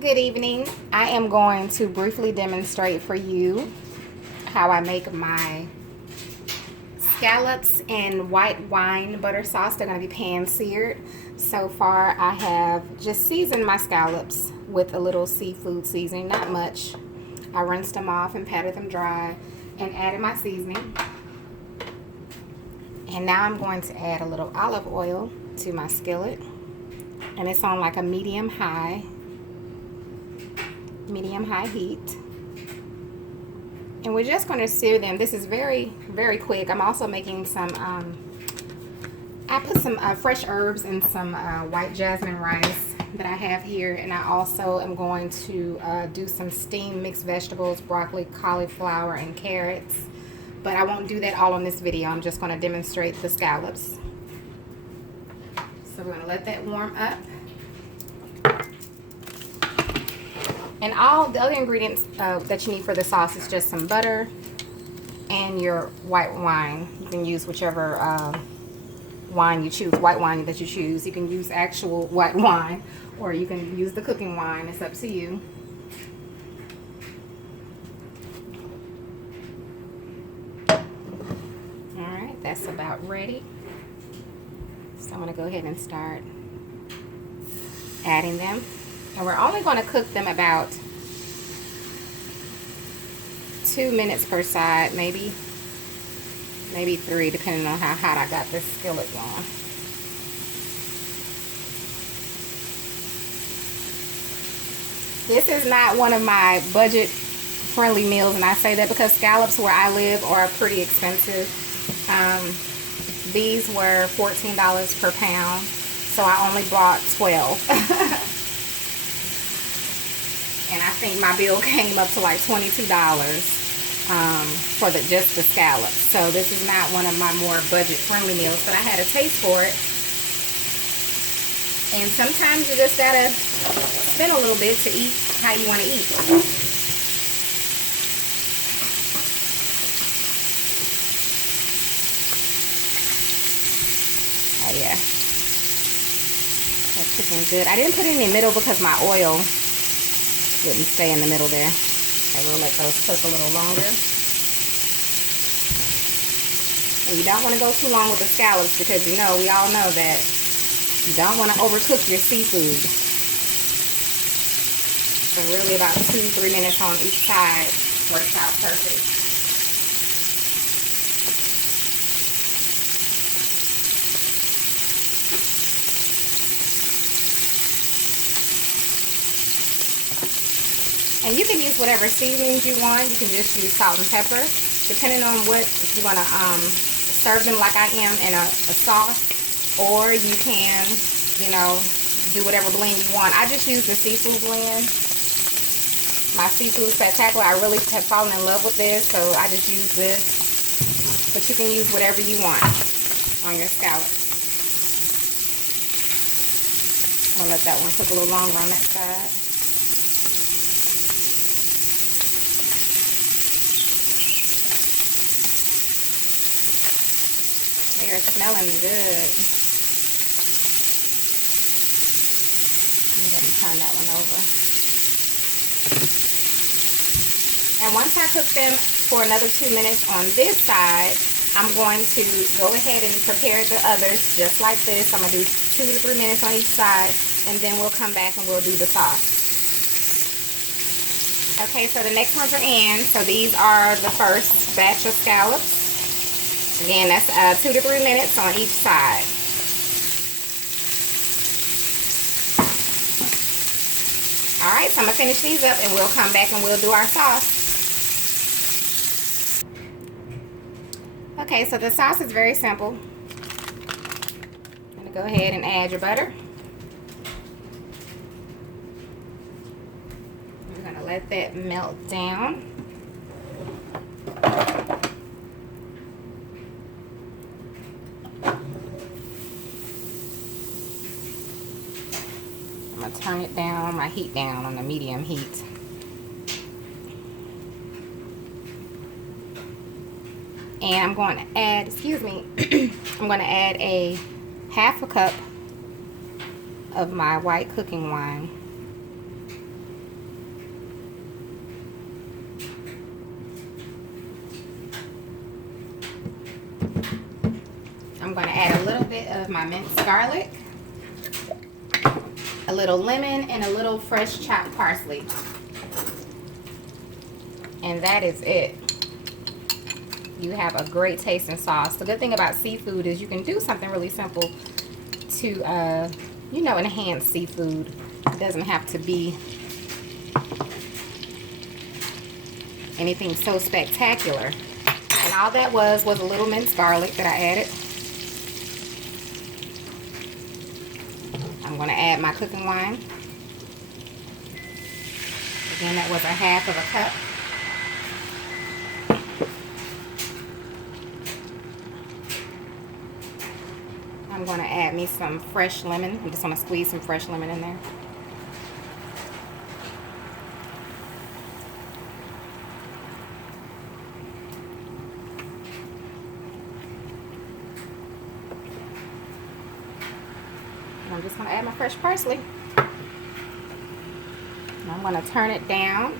Good evening. I am going to briefly demonstrate for you how I make my scallops in white wine butter sauce. They're going to be pan seared. So far I have just seasoned my scallops with a little seafood seasoning, not much. I rinsed them off and patted them dry and added my seasoning. And now I'm going to add a little olive oil to my skillet, and it's on like a medium high heat, and we're just going to sear them. This is very quick. I'm also making some I put some fresh herbs and some white jasmine rice that I have here, and I also am going to do some steamed mixed vegetables, broccoli, cauliflower, and carrots, but I won't do that all on this video. I'm just going to demonstrate the scallops. So we're going to let that warm up. And all the other ingredients that you need for the sauce is just some butter and your white wine. You can use whichever wine you choose, white wine that you choose. You can use actual white wine, or you can use the cooking wine. It's up to you. Alright, that's about ready. So I'm going to go ahead and start adding them. And we're only going to cook them about 2 minutes per side, maybe 3, depending on how hot I got this skillet going. This is not one of my budget friendly meals, and I say that because scallops where I live are pretty expensive. These were $14 per pound, so I only bought 12. And I think my bill came up to like $22 for just the scallops. So this is not one of my more budget-friendly meals, but I had a taste for it. And sometimes you just gotta spend a little bit to eat how you want to eat. Oh yeah, that's cooking good. I didn't put it in the middle because my oil wouldn't stay in the middle there. I will let those cook a little longer. And you don't want to go too long with the scallops because we all know that you don't want to overcook your seafood. So really about 2-3 minutes on each side works out perfect. And you can use whatever seasonings you want. You can just use salt and pepper, depending on if you want to serve them like I am in a sauce, or you can, do whatever blend you want. I just use the seafood blend, my seafood spectacular. I really have fallen in love with this, so I just use this. But you can use whatever you want on your scallops. I'll let that one cook a little longer on that side. They're smelling good. I'm going to turn that one over. And once I cook them for another 2 minutes on this side, I'm going to go ahead and prepare the others just like this. I'm going to do 2 to 3 minutes on each side, and then we'll come back and we'll do the sauce. Okay, so the next ones are in. So these are the first batch of scallops. Again, that's 2 to 3 minutes on each side. Alright, so I'm going to finish these up and we'll come back and we'll do our sauce. Okay, so the sauce is very simple. I'm going to go ahead and add your butter. We're going to let that melt down. I'm going to turn it down, my heat down on the medium heat. And I'm going to add, I'm going to add a half a cup of my white cooking wine. bit of my minced garlic, a little lemon, and a little fresh chopped parsley. And that is it. You have a great tasting sauce. The good thing about seafood is you can do something really simple to, you know, enhance seafood. It doesn't have to be anything so spectacular. And all that was a little minced garlic that I added. I'm going to add my cooking wine. Again, that was a half of a cup. I'm going to add me some fresh lemon. I'm just going to squeeze some fresh lemon in there. And I'm just going to add my fresh parsley. And I'm going to turn it down.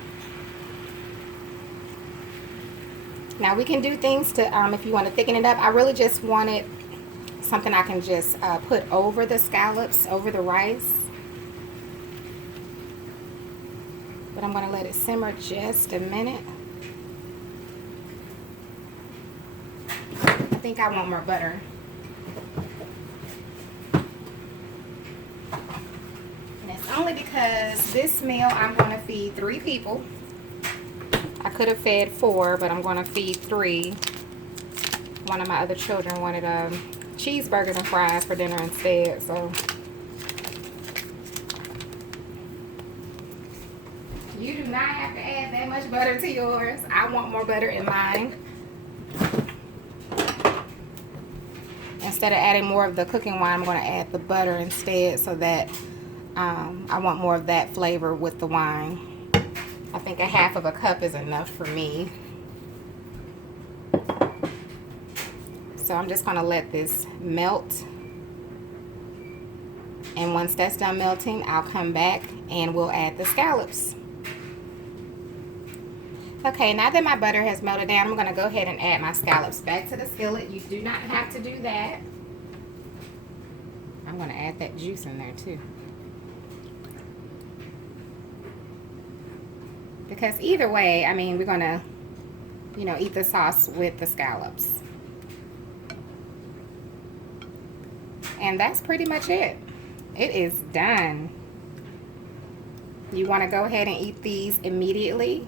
Now we can do things to, if you want to thicken it up. I really just wanted something I can just put over the scallops, over the rice. But I'm going to let it simmer just a minute. I think I want more butter. And it's only because this meal I'm going to feed 3 people. I could have fed 4, but I'm going to feed 3. One of my other children wanted cheeseburgers and fries for dinner instead, so you do not have to add that much butter to yours. I want more butter in mine. Instead of adding more of the cooking wine, I'm going to add the butter instead, so that I want more of that flavor with the wine. I think a half of a cup is enough for me. So I'm just going to let this melt. And once that's done melting, I'll come back and we'll add the scallops. Okay, now that my butter has melted down, I'm going to go ahead and add my scallops back to the skillet. You do not have to do that. I'm going to add that juice in there too. Because either way, I mean, we're going to, you know, eat the sauce with the scallops. And that's pretty much it. It is done. You want to go ahead and eat these immediately.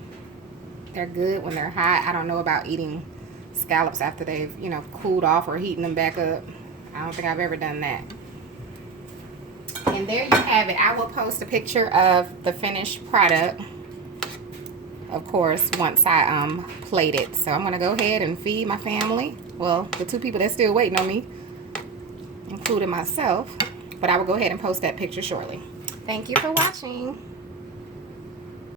They're good when they're hot. I don't know about eating scallops after they've, you know, cooled off or heating them back up. I don't think I've ever done that. And there you have it. I will post a picture of the finished product, of course, once I plate it. So I'm going to go ahead and feed my family. Well, the 2 people that's still waiting on me, including myself. But I will go ahead and post that picture shortly. Thank you for watching.